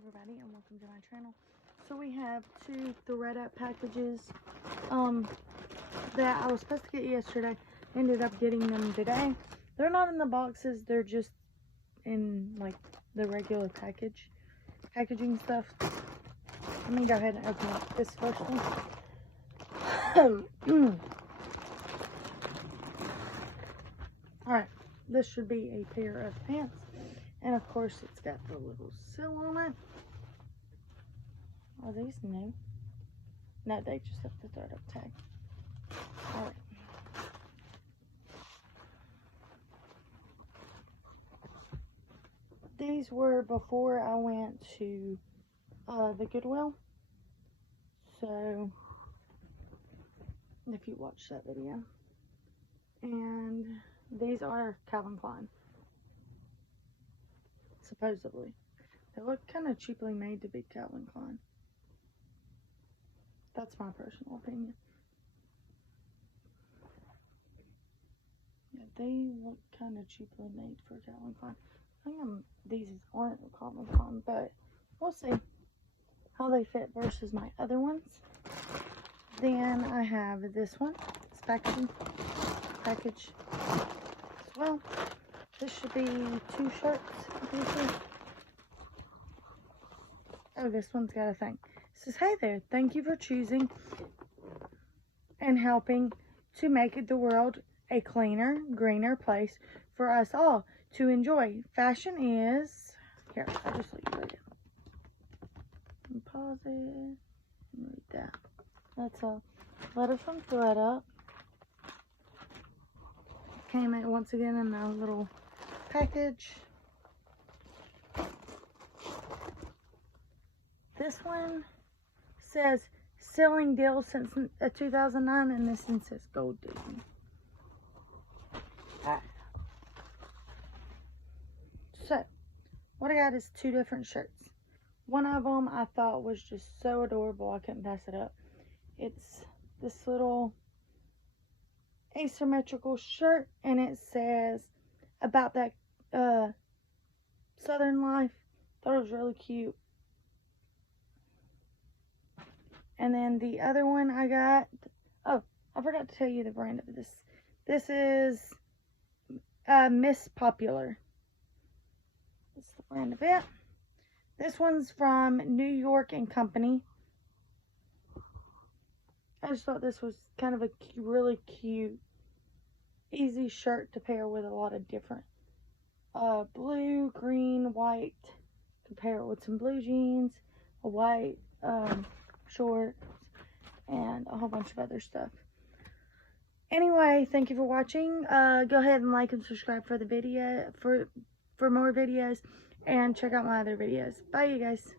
everybody, and welcome to my channel. So we have two threadup packages that I was supposed to get yesterday. Ended up getting them today. They're not in the boxes, they're just in like the regular packaging stuff. Let me go ahead and open up this first one. Alright, this should be a pair of pants. And of course, it's got the little seal on it. Are these new? No, they just have the threadup tag. Alright. These were before I went to the Goodwill. So, if you watched that video. And these are Calvin Klein. Supposedly. They look kind of cheaply made to be Calvin Klein. That's my personal opinion. Yeah, they look kind of cheaply made for Calvin Klein. I think these aren't Calvin Klein, but we'll see how they fit versus my other ones. Then I have this one. It's package as well. This should be 2 shirts. Oh, this one's got a thing. It says, "Hey there, thank you for choosing and helping to make the world a cleaner, greener place for us all to enjoy. Fashion is..." Here, I'll just let you read it. And pause it and read that. That's a letter from threadup. Came in once again in a little package. This one says selling deals since 2009, and this one says Gold Disney. Alright. So, what I got is 2 different shirts. One of them I thought was just so adorable, I couldn't pass it up. It's this little asymmetrical shirt, and it says about that Southern life. Thought it was really cute. And then the other one I got, oh, I forgot to tell you the brand of this. This is Miss Popular. That's the brand of it. This one's from New York and Company. I just thought this was kind of a really cute, easy shirt to pair with a lot of different blue, green, white. To pair it with some blue jeans, a white shorts, and a whole bunch of other stuff. Anyway, thank you for watching. Go ahead and like and subscribe for the video for more videos, and check out my other videos. Bye, you guys.